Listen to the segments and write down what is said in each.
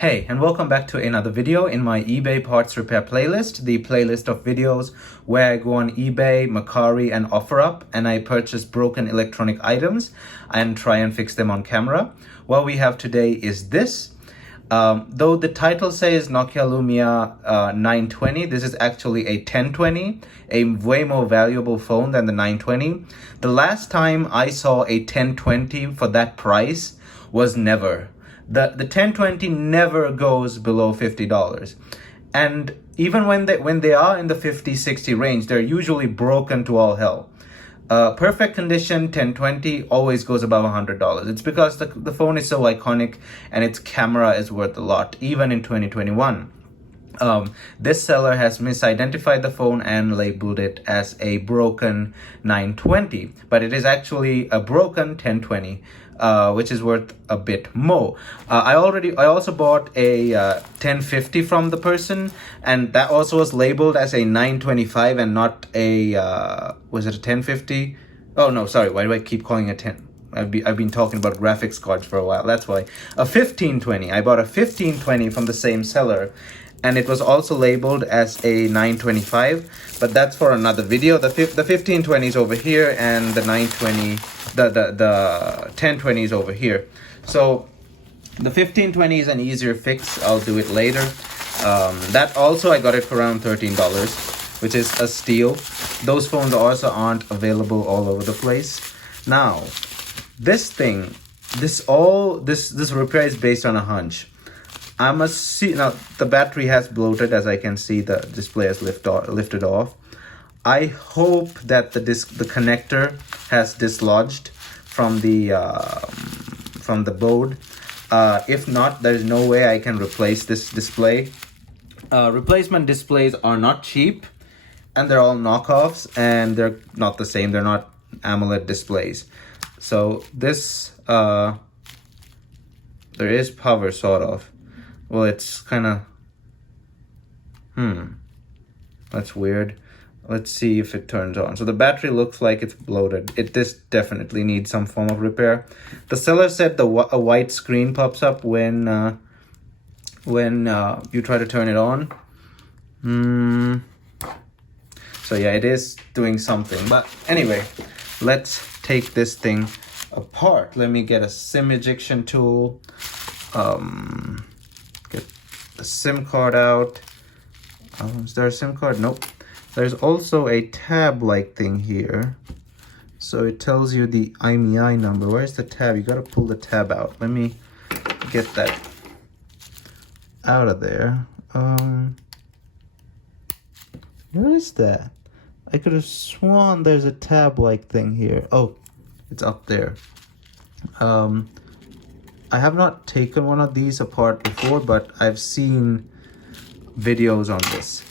Hey, and welcome back to another video in my eBay parts repair playlist, the playlist of videos where I go on eBay, Mercari, and OfferUp, and I purchase broken electronic items and try and fix them on camera. What we have today is this. Though the title says Nokia Lumia 920, this is actually a 1020, a way more valuable phone than the 920. The last time I saw a 1020 for that price was never. The 1020 never goes below $50. And even when they are in the 50-60 range, they're usually broken to all hell. Perfect condition 1020 always goes above $100. It's because the phone is so iconic and its camera is worth a lot, even in 2021. This seller has misidentified the phone and labeled it as a broken 920, but it is actually a broken 1020. Which is worth a bit more. I also bought a 1050 from the person, and that also was labeled as a 925 and not a was it a 1050? Oh no, sorry, why do I keep calling it 10? I've been talking about graphics cards for a while, that's why. A 1520, I bought a 1520 from the same seller, and it was also labeled as a 925, but that's for another video. The 1520 is over here, and the 920, the 1020 is over here. So the 1520 is an easier fix. I'll do it later. That also, I got it for around $13, which is a steal. Those phones also aren't available all over the place. Now, this thing, this repair is based on a hunch. I must see, now the battery has bloated, as I can see the display has lifted off. I hope that the connector has dislodged from the board. If not, there's no way I can replace this display. Replacement displays are not cheap, and they're all knockoffs, and they're not the same. They're not AMOLED displays. So this, there is power, sort of. Well, it's kind of, that's weird. Let's see if it turns on. So the battery looks like it's bloated. This definitely needs some form of repair. The seller said a white screen pops up when you try to turn it on. So yeah, it is doing something. But anyway, let's take this thing apart. Let me get a SIM ejection tool. Get the SIM card out. Is there a SIM card? Nope. There's also a tab-like thing here. So it tells you the IMEI number. Where's the tab? You gotta pull the tab out. Let me get that out of there. Where is that? I could have sworn there's a tab-like thing here. Oh, it's up there. I have not taken one of these apart before, but I've seen videos on this.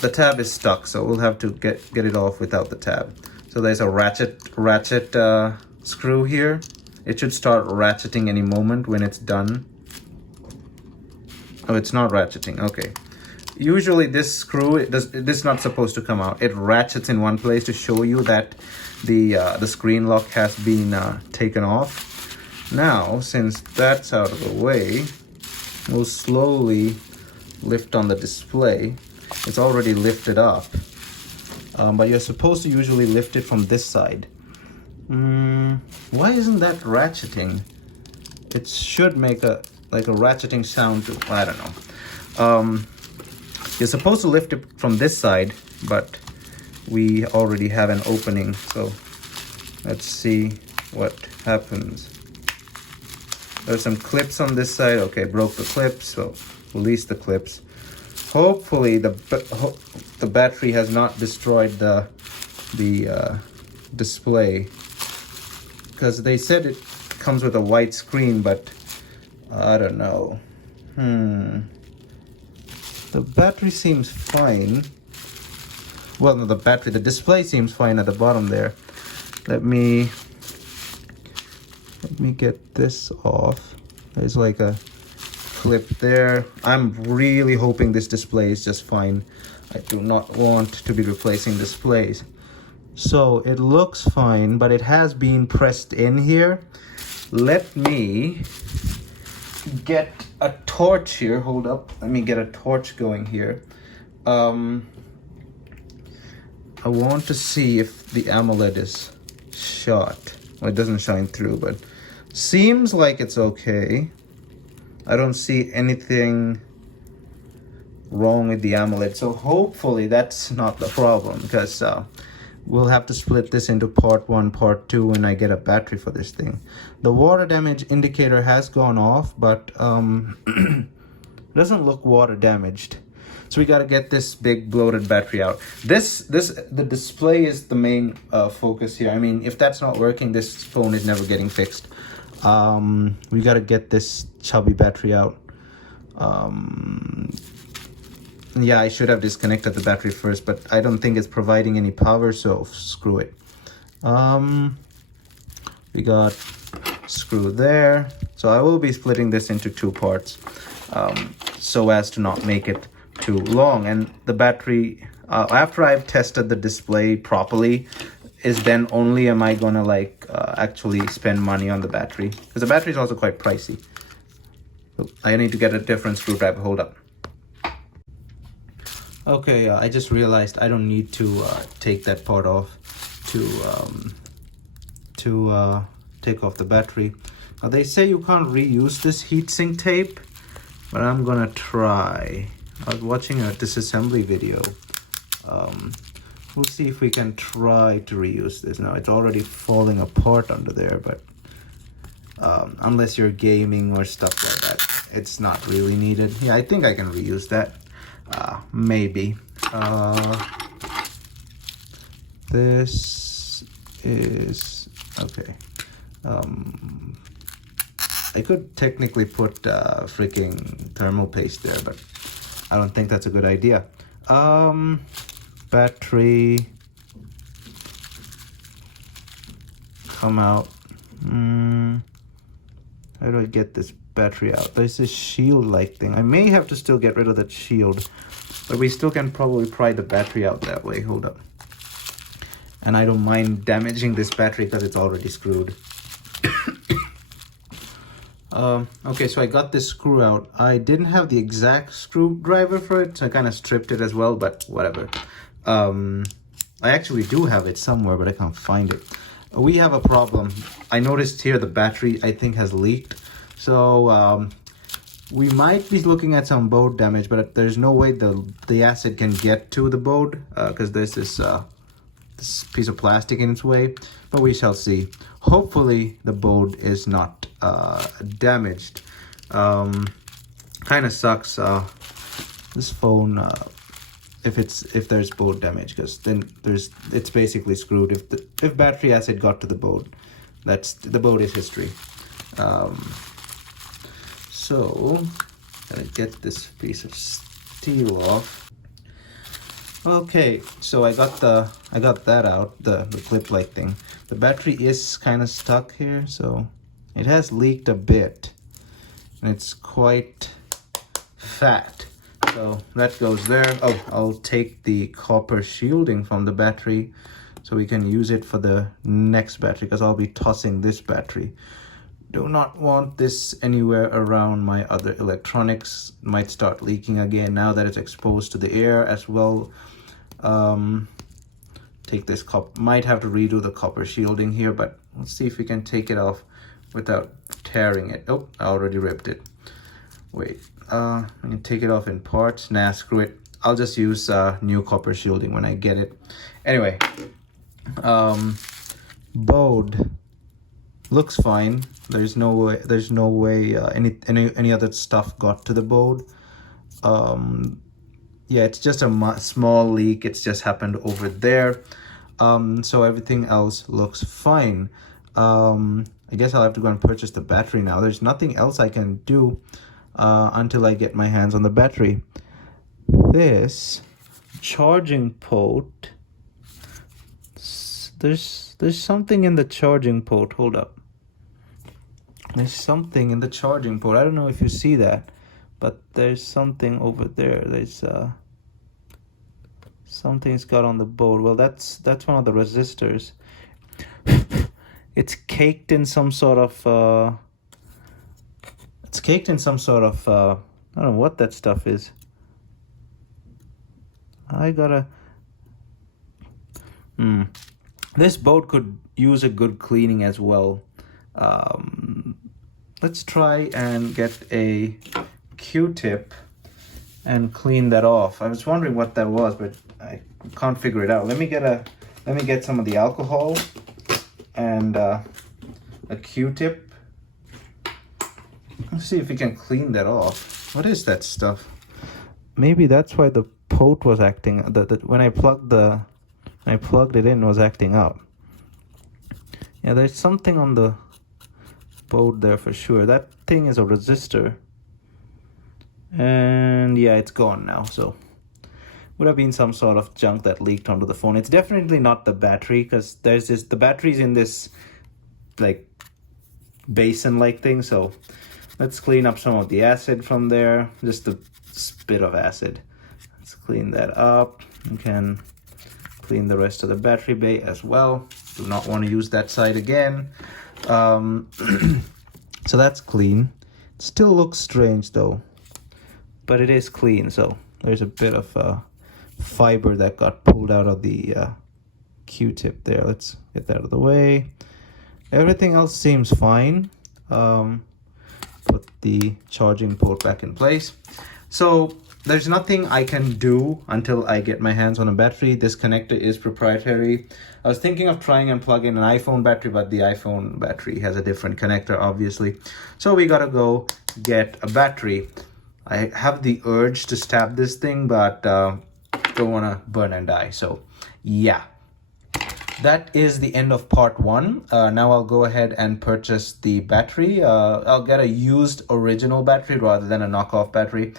The tab is stuck, so we'll have to get it off without the tab. So there's a ratchet screw here. It should start ratcheting any moment when it's done. Oh, it's not ratcheting. Okay. Usually this screw, this is not supposed to come out. It ratchets in one place to show you that the screen lock has been taken off. Now, since that's out of the way, we'll slowly lift on the display. It's already lifted up, but you're supposed to usually lift it from this side. Why isn't that ratcheting? It should make a ratcheting sound too. I don't know. You're supposed to lift it from this side, but we already have an opening, so let's see what happens. There's some clips on this side. Okay, broke the clips, so release the clips. Hopefully the battery has not destroyed the display, because they said it comes with a white screen, but I don't know. The battery seems fine. Well, no, the display seems fine at the bottom there. Let me get this off. There's like a clip there. I'm really hoping this display is just fine. I do not want to be replacing displays. So it looks fine, but it has been pressed in here. Let me get a torch here. Hold up, let me get a torch going here. I want to see if the AMOLED is shot. Well, it doesn't shine through, but seems like it's okay. I don't see anything wrong with the AMOLED, so hopefully that's not the problem, because we'll have to split this into part 1, part 2 when I get a battery for this thing. The water damage indicator has gone off, but it doesn't look water damaged. So we got to get this big bloated battery out. The display is the main focus here. I mean, if that's not working, this phone is never getting fixed. We got to get this chubby battery out. Yeah, I should have disconnected the battery first, but I don't think it's providing any power, so screw it. We got screw there. So I will be splitting this into 2 parts, so as to not make it too long. And the battery, after I've tested the display properly, is then only am I gonna actually spend money on the battery, because the battery is also quite pricey. So I need to get a different screwdriver. Hold up. Okay, I just realized I don't need to take that part off to take off the battery. Now they say you can't reuse this heatsink tape, but I'm gonna try. I was watching a disassembly video. We'll see if we can try to reuse this. Now it's already falling apart under there, but unless you're gaming or stuff like that, it's not really needed. Yeah, I think I can reuse that. Maybe. This is okay. I could technically put freaking thermal paste there, but I don't think that's a good idea. Battery come out. How do I get this battery out? There's this shield like thing. I may have to still get rid of that shield, but we still can probably pry the battery out that way. Hold up. And I don't mind damaging this battery because it's already screwed. Okay, so I got this screw out. I didn't have the exact screwdriver for it, so I kind of stripped it as well, but whatever. I actually do have it somewhere, but I can't find it. We have a problem. I noticed here the battery, I think, has leaked. So we might be looking at some board damage, but there's no way the acid can get to the board because there's this piece of plastic in its way, but we shall see. Hopefully the board is not damaged. Kind of sucks this phone if there's board damage, because then it's basically screwed. If battery acid got to the board, the board is history. So gotta get this piece of steel off. Okay, so I got that out, the clip-like thing. The battery is kind of stuck here, so it has leaked a bit, and it's quite fat. So that goes there. Oh, I'll take the copper shielding from the battery so we can use it for the next battery, because I'll be tossing this battery. Do not want this anywhere around my other electronics. Might start leaking again now that it's exposed to the air as well. Take this might have to redo the copper shielding here, but let's see if we can take it off without tearing it. Oh, I already ripped it. Wait, I can take it off in parts. Nah, screw it. I'll just use new copper shielding when I get it. Anyway, board looks fine. There's no way any other stuff got to the board. Yeah, it's just a small leak. It's just happened over there. So everything else looks fine. I guess I'll have to go and purchase the battery now. There's nothing else I can do until I get my hands on the battery. This charging port, there's something in the charging port. Hold up. There's something in the charging port. I don't know if you see that, but there's something over there. There's something's got on the board. Well, that's one of the resistors. It's caked in some sort of It's caked in some sort of, I don't know what that stuff is. I gotta, this boat could use a good cleaning as well. Let's try and get a Q-tip and clean that off. I was wondering what that was, but I can't figure it out. Let me get some of the alcohol and a Q-tip. Let's see if we can clean that off. What is that stuff? Maybe that's why the port was acting. When I plugged it in, it was acting up. Yeah, there's something on the board there for sure. That thing is a resistor. And yeah, it's gone now. So would have been some sort of junk that leaked onto the phone. It's definitely not the battery, because the battery's in this like basin-like thing. So let's clean up some of the acid from there. Just a bit of acid. Let's clean that up. You can clean the rest of the battery bay as well. Do not want to use that side again. So that's clean. It still looks strange though, but it is clean. So there's a bit of fiber that got pulled out of the Q-tip there. Let's get that out of the way. Everything else seems fine. Put the charging port back in place. So there's nothing I can do until I get my hands on a battery. This connector is proprietary. I was thinking of trying and plug in an iPhone battery, but the iPhone battery has a different connector, obviously. So we gotta go get a battery. I have the urge to stab this thing, but don't wanna burn and die. So yeah, that is the end of part one. Now I'll go ahead and purchase the battery. I'll get a used original battery rather than a knockoff battery.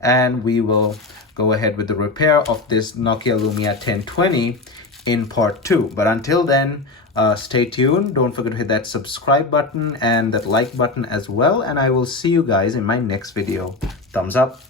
And we will go ahead with the repair of this Nokia Lumia 1020 in part two. But until then, stay tuned. Don't forget to hit that subscribe button and that like button as well. And I will see you guys in my next video. Thumbs up.